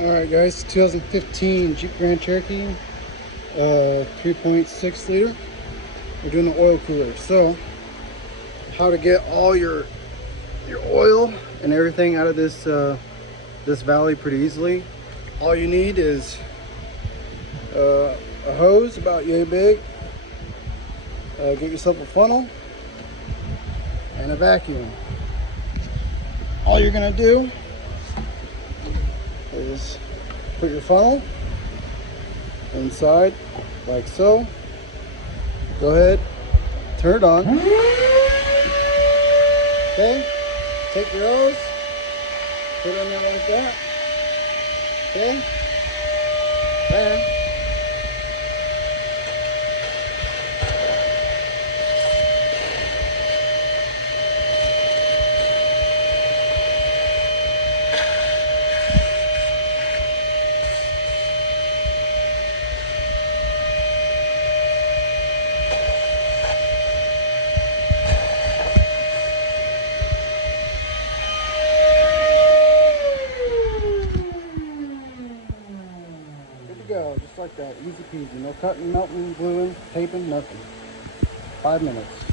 Alright guys, 2015 Jeep Grand Cherokee 3.6 liter. We're doing the oil cooler. So how to get all your oil and everything out of this this valley pretty easily. All you need is a hose about yay big, get yourself a funnel and a vacuum. All you're gonna do is put your funnel inside like so. Go ahead, turn it on. Okay, take your hose, put it in there like that. Okay, then go, just like that, easy peasy. No cutting, melting, gluing, taping, nothing. 5 minutes.